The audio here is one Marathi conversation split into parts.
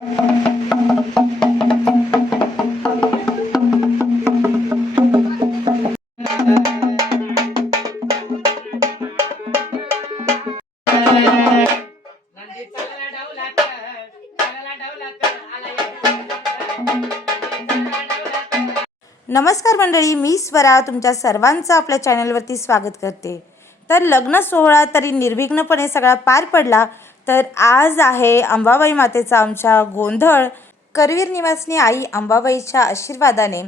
नमस्कार मंडळी, मी स्वरा तुमच्या सर्वांचं आपल्या चॅनलवरती स्वागत करते. तर लग्न सोहळा तरी निर्विघ्नपणे सगळा पार पडला. तर आज आहे अंबाबाई मातेचा आमच्या गोंधळ. करवीर निवासनी आई अंबाबाईच्या आशीर्वादाने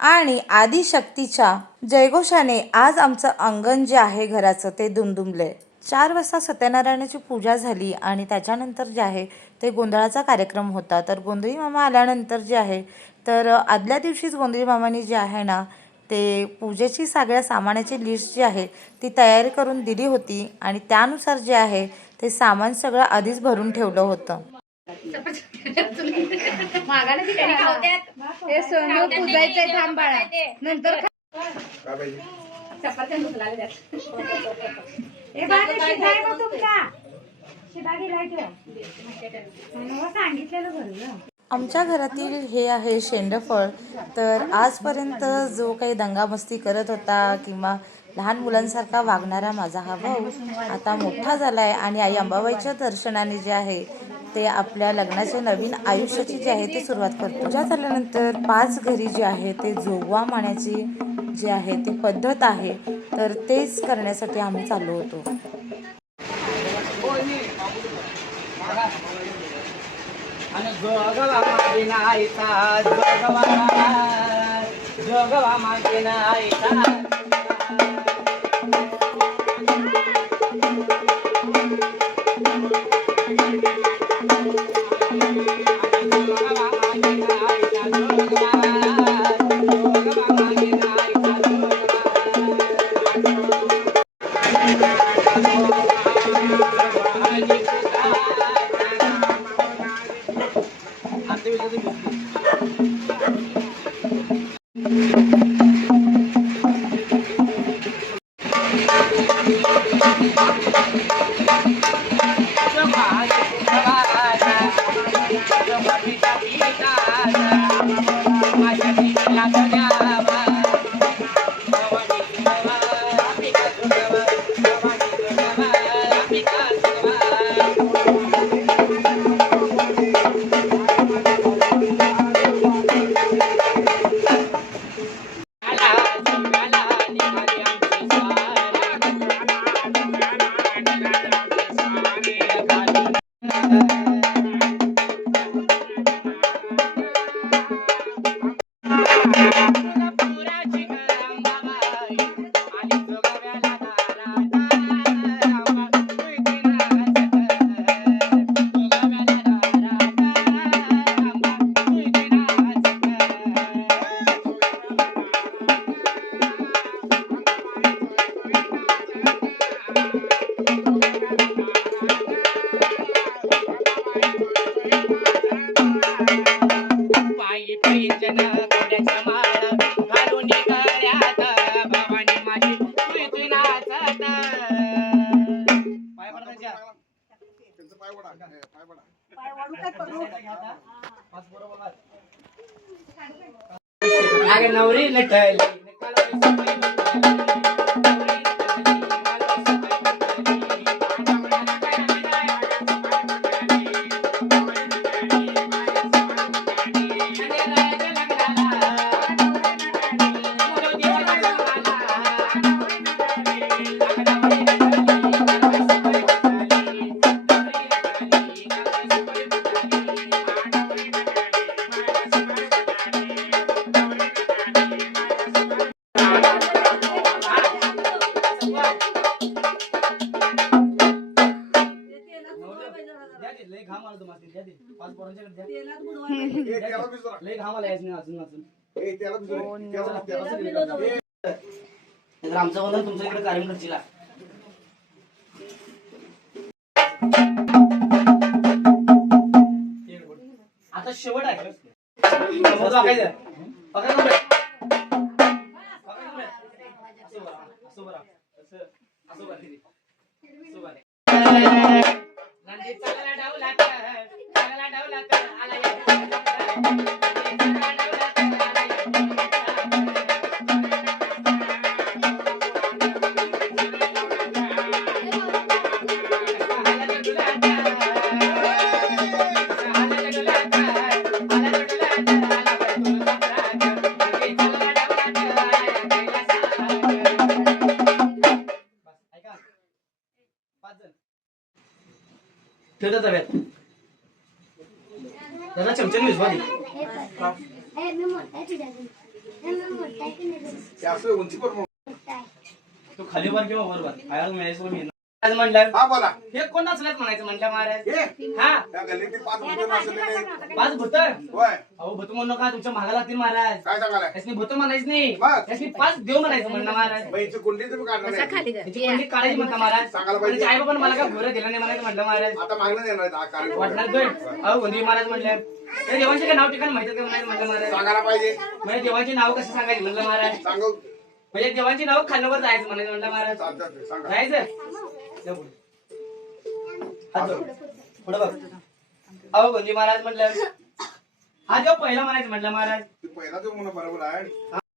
आणि आदिशक्तीच्या जयघोषाने आज आमचं अंगण जे आहे घराचं ते दुमदुमले. 4 वाजता सत्यनारायणाची पूजा झाली आणि त्याच्यानंतर जे आहे ते गोंधळाचा कार्यक्रम होता. तर गोंधळी मामा आल्यानंतर जे आहे तर आदल्या दिवशीच गोंधळी मामांनी जे आहे ना ते पूजेची सगळ्या सामानाची लिस्ट जी आहे ती तयारी करून दिली होती आणि त्यानुसार जे आहे ते सामान सगळं आधीच भरून ठेवलं होतं. आमच्या घरातील हे आहे शेंडफळ. तर आजपर्यंत जो काही दंगामस्ती करत होता किंवा लहान मुलांसारखा वागणारा माझा हा भाऊ आता मोठा झाला आहे आणि आई अंबाबाईच्या दर्शनाने जे आहे ते आपल्या लग्नाच्या नवीन आयुष्याची जी आहे ती सुरुवात करतो. पूजा झाल्यानंतर 5 घरी जे आहे ते जोगवा माण्याची जी आहे ती पद्धत आहे. तर तेच करण्यासाठी आम्ही चाललो होतो. जोगवा मागे नाहीचा जोगवा मागे नाहीचा आगे नवरी लटली आमचा बंधन तुमच्या इकडे कार्यक्रम करशीला. आता शेवट आहे. नंदी चांगला डावला आला ठेवता तव्यात जरा चमच्याने विसवा दे. तू खाली वर किंवा वर वर आयाला मिळायचं मी आज म्हणलं हा बोला हे कोण नसल्यात म्हणायचं म्हणलं महाराज. हे हा त्या गल्लीतील 5 भूत नसलेले 5 भूत. होय अहो भूत म्हणू नका तुमच्या महागा लागतील महाराज. काय सांगालाय त्यासनी भूत म्हणायचं नाही मग? त्यासनी 5 देव म्हणायचं म्हणलं महाराज. बाईची कुंडी तुम्ही काढणार नाही त्याची कोणती काळजी म्हणता महाराज. सांगायला पाहिजे. म्हणजे आई बाबा मला काय घोरं दिलं नाही म्हणायचं म्हणलं महाराज. आता मागणं देणार आहेत हा कार्यक्रम वाटणार दोय अहो गोंदी महाराज म्हणले त्या देवांचे काय नाव ठिकाण माहिती का म्हणायचं म्हणलं महाराज. सांगायला पाहिजे म्हणजे देवांची नाव कसं सांगायची म्हणलं महाराज. सांगू म्हणजे देवांची नाव खाल्ल्यावर जायचं म्हणायचं म्हणलं महाराज. चालतं सांगा जायचं या पुढे. हात जोड. पुढं बघ अहो गोंदी महाराज म्हणलं हा देव पहिला म्हणायचं म्हणलं महाराज. तू पहिला देव म्हणून बरोबर आहे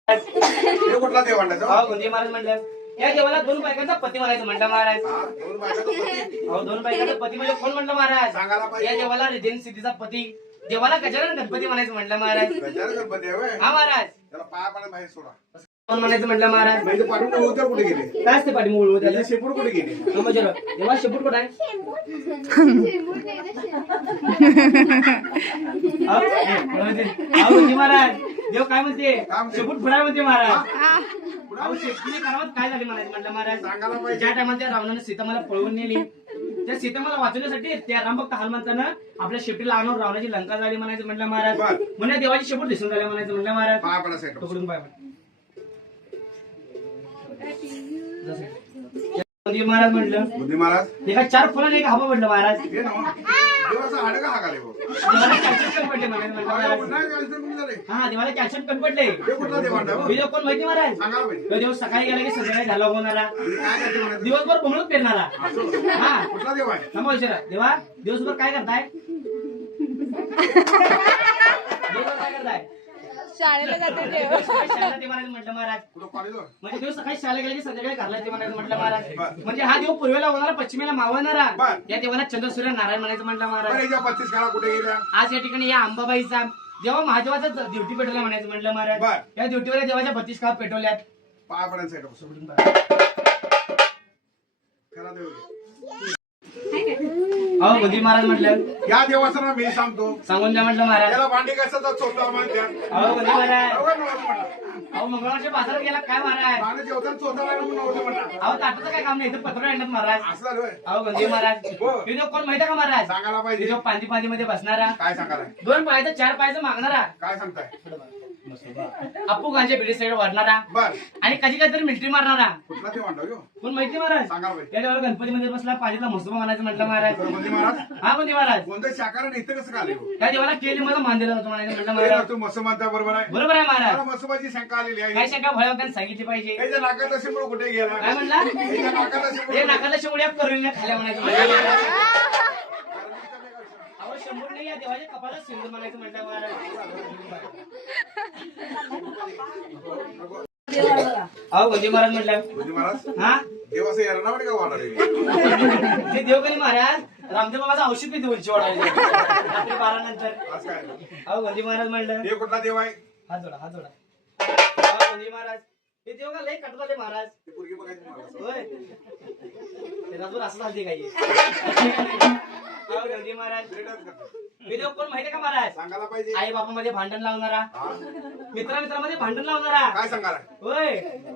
हे कुठला देव आणलाय अहो गोंदी महाराज म्हणलं या देवाला 2 बायकांचा पती म्हणायचं म्हणलं महाराज. हा दोन बायका तो पती. अहो 2 बायकांचा पती म्हणजे कोण म्हणलं महाराज. सांगायला या पाहिजे देवाला रिद्धेन सिद्धीचा पती देवाला गजानन गणपती म्हणायचं म्हणलं महाराज. गजानन गणपती आहे होय. हा महाराज त्याला पाया पाण्यात बाहेर सोडा कोण म्हणायचं म्हटलं महाराज. म्हणजे पाठवून उद्या कुठे गेले काय असते पाठी मूळ त्याला शेपूट कुठे गेले देवा शेपूट कुठं आहे. अहो गोंदी महाराज देव काय म्हणते म्हणते? शेपूट फुडाय म्हणते महाराज. अहो शेतकरी करावत काय झाले म्हणायचं म्हटलं महाराज. सांगायला पाहिजे ज्या टायमाला त्या रावणाने सीता मला पळवून नेली त्या सीता मला वाचवण्यासाठी त्या रामभक्त हनुमंतानं आपल्या शेपटीला आणून रावणाची लंका झाली म्हणायचं म्हटलं महाराज. बरं. म्हणजे देवाची शेपूट दिसून झाल्या म्हणायचं म्हटलं महाराज. पाया पाण्यासाठी पकडून पाय गोंदी महाराज म्हटलं बुद्धी महाराज एका 4 फुलाने एक हवा म्हटलं महाराज. हे ना देवाचा हाड का हाकाले भाऊ देवाला कॅल्शियम कमी पडले म्हणायचं म्हटलं महाराज. नाही काय तुम्ही झाले हा देवाला कॅल्शियम कमी पडले. हे कुठला देव आणला हे देव कोण माहिती महाराज. सांगायला पाहिजे तो देव सकाळी गेला की संध्याकाळी झाला होणारा काय करते म्हणायचं दिवसभर बोंबलून पेरणारा. हा कुठला देव आहे थांबा विचारा देवा दिवसभर काय करताय. दिवसभर काय करताय. शाळेला जाते दिवस सकाळी शाळेला ते म्हणायचं म्हटलं महाराज. कुठं कॉलेजवर म्हणजे दिवस सकाळी शाळेला गेले की संध्याकाळी घरला ते म्हणायचं म्हटलं महाराज. म्हणजे हा देव पूर्वेला होणारा पश्चिमेला मावळणारा बरं. या देवाला चंद्र सूर्य नारायण म्हणायचं म्हटलं महाराज. बरं याच्या 35 काळा कुठे गेल्या आज या ठिकाणी या अंबाबाईचा जेव्हा महादेवाचा ड्युटी पेटवला म्हणायचं म्हटलं महाराज. बरं. या ड्युटीवर देवाच्या 32 काळ पेटवल्यात. पाया पाण्यासाठी खरा देव आहे. अहो गोंदी महाराज म्हटलं या देवाचं नाव मी सांगतो सांगून द्या म्हटलं महाराज. त्याला भांडी कसं चोरता म्हणत्या अहो गोंदी महाराज बरोबर नव्हतं म्हणा अहो मंगळवारच्या बाजारात गेला काय महाराज. भांडी जेवताना चोरता म्हणून नव्हतं म्हणा अहो ताटाचं काय काम नाही इथं पत्र आणलं महाराज. असं झालं होय. अहो गोंदी महाराज हो. हे देव कोण माहिती का महाराज. सांगायला पाहिजे हे देव पांदी मध्ये बसणारा काय सांगायला 2 पायाचं 4 पायाचं मागणारा काय सांगताय अप्पू गांजे बिडी साईड वाढणारा बर आणि कधी कधीतरी मिलिटरी मारणारा कुठला देव आणला हो कोण माहिती महाराज. सांगायला पाहिजे त्या देवाला गणपती मध्ये बसला पाणीला मसोबा म्हणायचं म्हटलं महाराज. गणपती महाराज हा गोंदी महाराज कोणतं शाकाहारी इथं कसं आले हो त्या देवाला केली मला मान दिला जातो म्हणायचं म्हटलं महाराज. तू मस्त म्हणता बरोबर आहे बरोबर आहे महाराज. मला मसोबाची शंका आलेली आहे काय शंका भयवकांनी सांगितली पाहिजे. याच्या नाकात शिमूळ कुठे गेला काय म्हणला याच्या नाकात ते शिमूळ नाकाला शेवड्या करून खाल्या म्हणायचं म्हटलं महाराज. अहो 100 नाही या देवाच्या कपाळात सिंदूर म्हणायचं म्हटलं महाराज. अहो गोंदी महाराज म्हटलं बुद्धी महाराज हा देव असं यायला ना का वाढणार ते देव कधी महाराज रामदेव बाबाचं औषध पिते उंची वाढायचे रात्री 12 नंतर. आज काय अहो गोंदी महाराज म्हणलं देव कुठला देव आहे हात जोडा हात जोडा. अहो गोंदी महाराज हे देव का लय कटवाले महाराज. ती पोरगी बघायची मला होय ते राजूर असं झालते काही. अहो गोंदी महाराज हे देव कोण माहितीये का महाराज. सांगायला पाहिजे आई बापामध्ये भांडण लावणारा हा. मित्रामध्ये भांडण लावणारा काय सांगायला होय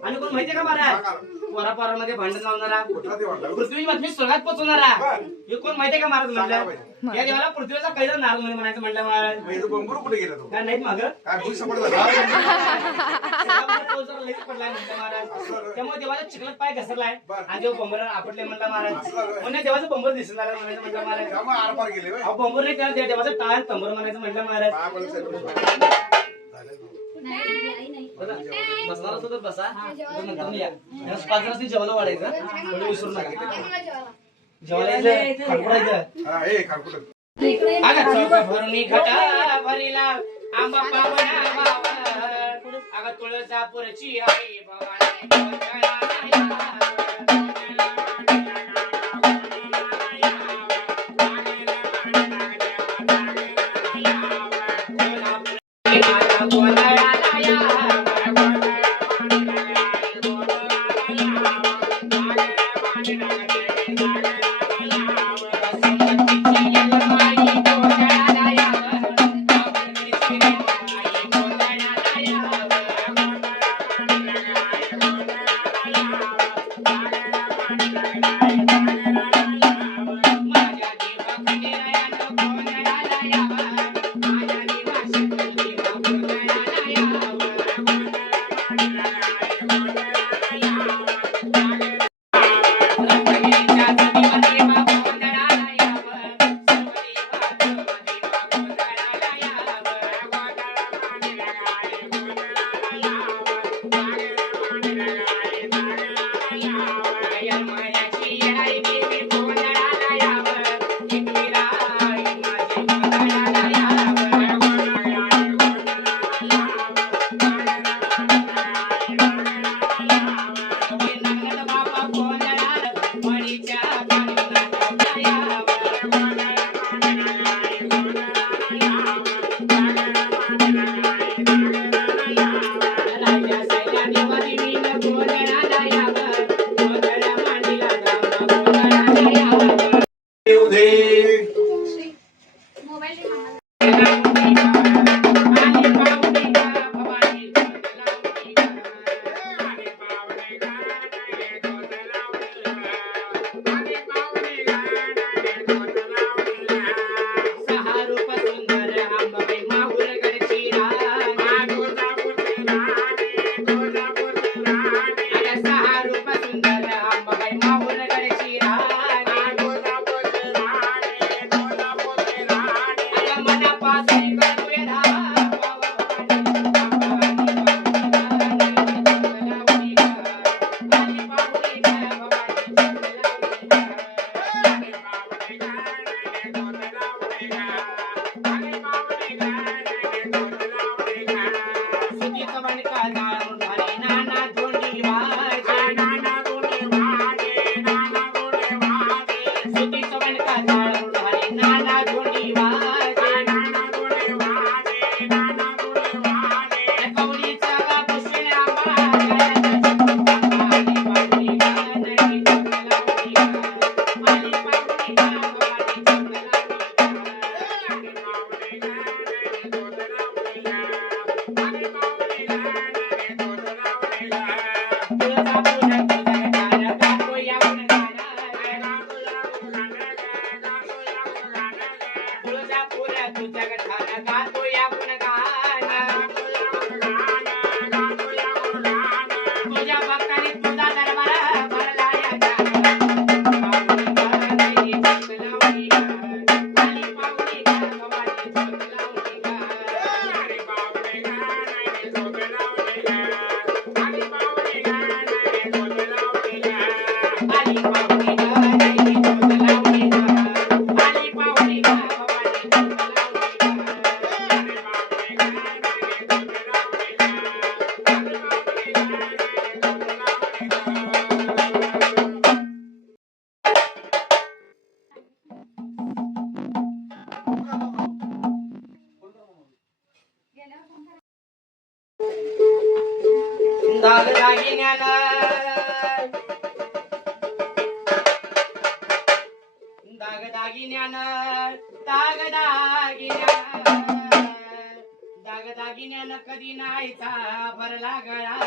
आणि कोण माहितीये का महाराज. पोरापोरांमध्ये भांडण लावणारा कुठला देव आणला पृथ्वी बातमी स्वर्गात पोचवणारा बरं. हे कोण माहितीये का महाराज सांगायला म्हणलं. या देवाला पृथ्वीचा कैदा नारद मुनी म्हणायचं म्हटलं महाराज. पाहिजे बंबूर कुठे गेला तो काय नाहीत मागं काय भूल सपड झाला तो जरा लईच पडलाय म्हणलं महाराज. त्यामुळे देवाचा चिखलात पाय घसरलाय आणि देव बंबरावर आपटले म्हणला महाराज. म्हणजे देवाचं बंबर दिसून झालं म्हणायचं म्हटलं महाराज. त्यामुळे आरपार गेले होय. अहो बंबर नाही त्याला देवाचं टाळ तंबर म्हणायचं म्हटलं महाराज. पाया पडायचं बसणार असतो तर बसा नंतर या 5 वाजता जेवलं वाढायचं थोडं विसरू नका. जेवायचं खडपडायचं हा हे खारकुट अगं चौक भरून घटा भरीला आंबा पावना वावर अगं तुळजापूरची आई भवानी गोंधळाला यावं. दागिन्यानं कधी नाहीचा भरला गळा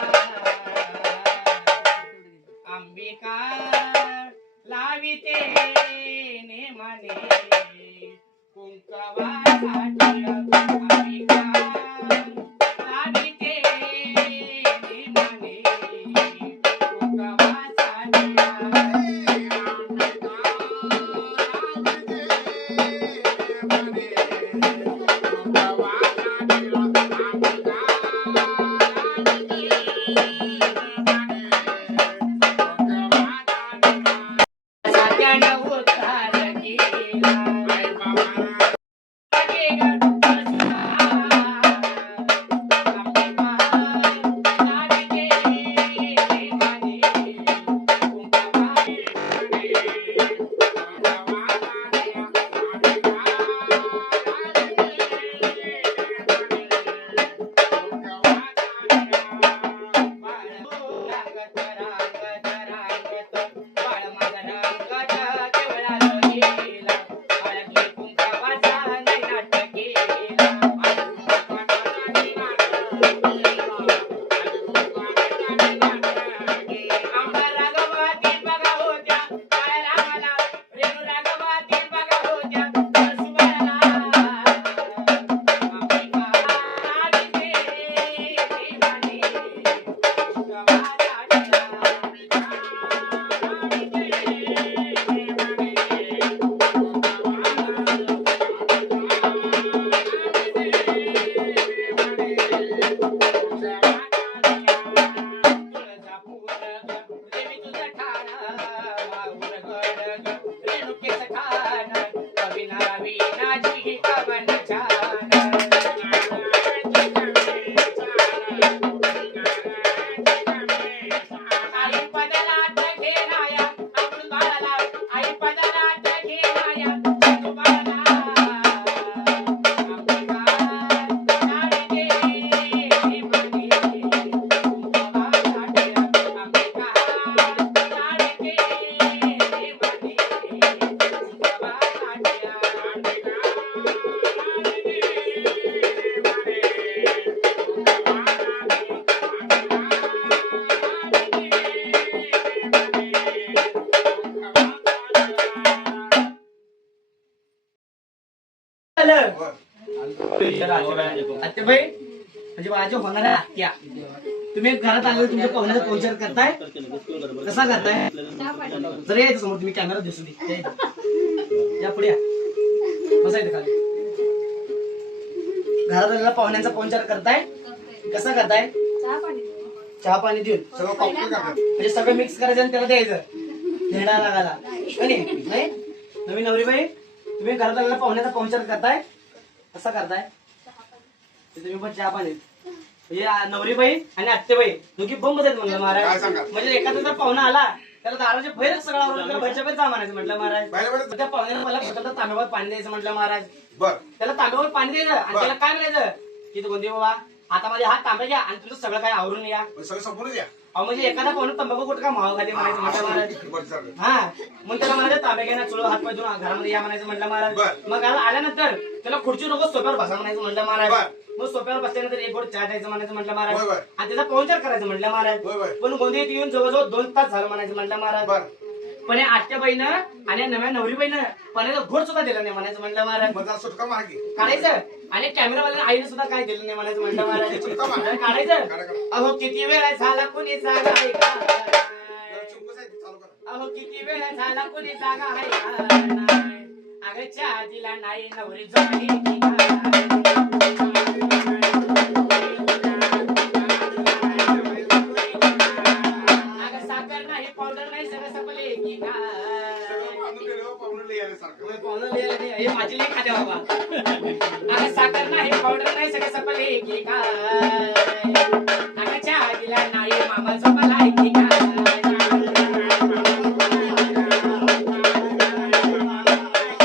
अंबिका लाविते नेमाने कुंकवासाठी अंबिका लाविते नेमाने कुंकवासाठी सात्यानं उद्धार केला. झालं बर आत्याबाई म्हणजे माझ्या होणाऱ्या आत्या तुम्ही घरात आलेलं तुमच्या पाहुण्याचा पोचार करताय कसा करताय जर यायचं समोर तुम्ही कॅमेरा दिसून दे या पुढे या. बसायचं खाली घरात आलेला पाहुण्यांचा पोचार करताय कसा करताय चहा पाणी देऊन सगळं कॉम्प्लीट करतात म्हणजे सगळं मिक्स करायचं आणि त्याला द्यायचं धेडा लागायला नाही नवीन नवरीबाई तुम्ही घरात आलेला पाहुण्याचा पोचार करताय कसा करताय ते तुम्ही पण चहा पाणी म्हणजे नवरीबाई आणि आत्तेबाई दोघी बंबच आहेत म्हणलं काय महाराज सांगा? म्हणजे एखादा जर पाहुणा आला त्याला दाराच्या बाहेरच सगळा आवडून त्याला बाहेरच्या बाहेर जा म्हणायचं म्हटलं महाराज बाहेर त्या पाहुण्याला मला फक्त तांब्यावर पाणी द्यायचं म्हटलं महाराज बर त्याला तांब्यावर पाणी द्यायचं आणि त्याला काय म्हणायचं की तू कोणती बाबा हातामध्ये हात तांब्या घ्या आणि तुझं सगळं काय आवरून या सगळं संपूर्ण द्या अहो म्हणजे एखादा पाहुणा तंबाखू कुठं का मावा खाली म्हणायचं म्हटलं महाराज बरं चालेल हा मग त्याला म्हणायचं तांब्या घ्या चुलो हात पाय धुवून घरामध्ये या म्हणायचं म्हटलं महाराज बर. मग घरात आल्यानंतर त्याला खुर्ची नको सोप्यावर बसा म्हणायचं म्हटलं महाराज बर. मग सोप्यावर बसल्यानंतर एक गोड चहा द्यायचं म्हणायचं म्हटलं होय, महाराज होय. आणि त्याचा पाहुणचार करायचं म्हटलं महाराज होय, होय. पण गोंदियात येऊन जवळजवळ 2 तास झालं म्हणायचं म्हटलं महाराज बर पण या आत्याबाईनं आणि या नव्या नवरीबाईनं पाण्याचा घोट सुद्धा दिला नाही म्हणायचं म्हटलं महाराज मग जरा सुटका मागे काढायचं आणि कॅमेरावाल्याने आईने सुद्धा काय दिलं नाही म्हणायचं म्हटलं महाराज काढायचं अहो किती वेळ झाला कोणी जागा आहे का चिंकूच आहे चालू करा अहो किती वेळ झाला कोणी जागा आहे का नाही. अगं चहा दिला नाही नवरी जोडी अगं साखर नाही पावडर नाही सगळं सपले की सगळं काय बांधून दिलं पाहुणे लई आल्यासारखं पावडर लिहिलं नाही हे माझी लेख खाते बाबा अगं साखर नाही पावडर नाही सगळं सपले की काय अगं चहा दिला नाही मामा झोपला की काय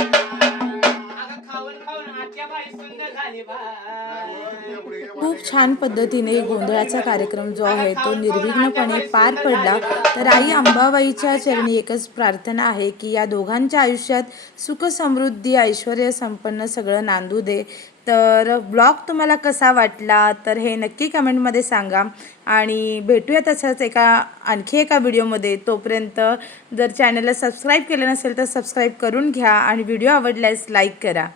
अगं खाऊन खाऊन आत्याबाई सुंदर झाली बा खूप छान पद्धतीने गोंधळाचा कार्यक्रम जो आहे तो निर्विघ्नपणे पार पडला. तर आई अंबाबाईच्या चरणी एकच प्रार्थना आहे की या दोघांच्या आयुष्यात सुख समृद्धी ऐश्वर्य संपन्न सगळं नांदू दे. तर ब्लॉग तुम्हाला कसा वाटला तर हे नक्की कमेंटमध्ये सांगा आणि भेटूया तसंच आणखी एका व्हिडिओमध्ये. तोपर्यंत जर चॅनलला सबस्क्राईब केलं नसेल तर सबस्क्राईब करून घ्या आणि व्हिडिओ आवडल्यास लाईक करा.